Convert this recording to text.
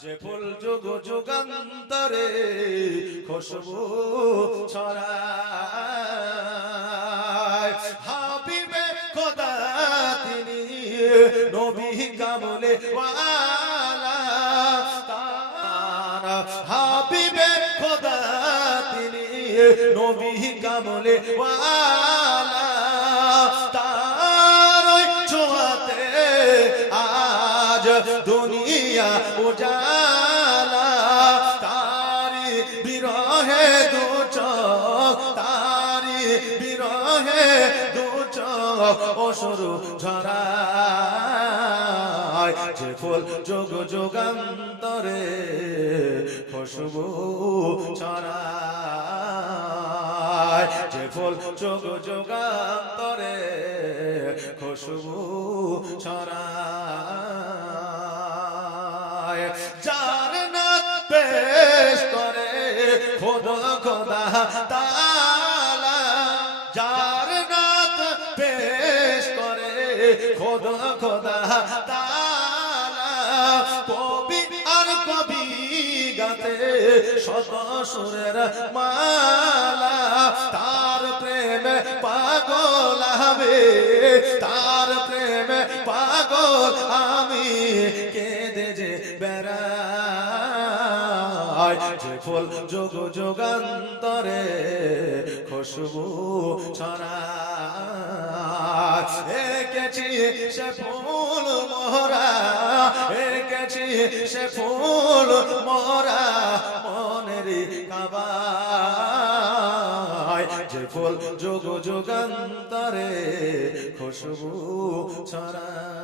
যে ফুল যুগ যুগান্তরে খুশবু ছড়ায় হাবিবে খোদা তিনি নবী কামলে ওয়ালা তার হাবিবে খোদা তিনি নবী কামলে ওয়ালা তার ছোঁয়াতে আজ দুনিয়া উজালা তারি বিরহে দু চোখ তারি বিরহে দু চোখ অসুর ঝরায় যে ফুল যুগ যুগান্তরে খুশবু ছড়ায় যে ফুল যুগ যুগান্তরে খুশবু ছড়ায় যার নাম পেশ করে খোদা খোদা তাআলা যার নাম পেশ করে খোদা খোদা তাআলা কবি আর কবি গাতে শত সুরের মালা তার প্রেমে পাগল হবে তার প্রেমে পাগল আমি কেঁদে যে বেড়াই যে ফুল যুগ যুগান্তরে খুশবু ছড়ায় এঁকেছি সে ফুল মোরা এঁকেছি সে ফুল মোরা মনের কাবায় যে ফুল যুগ যুগান্তরে খুশবু ছড়ায়।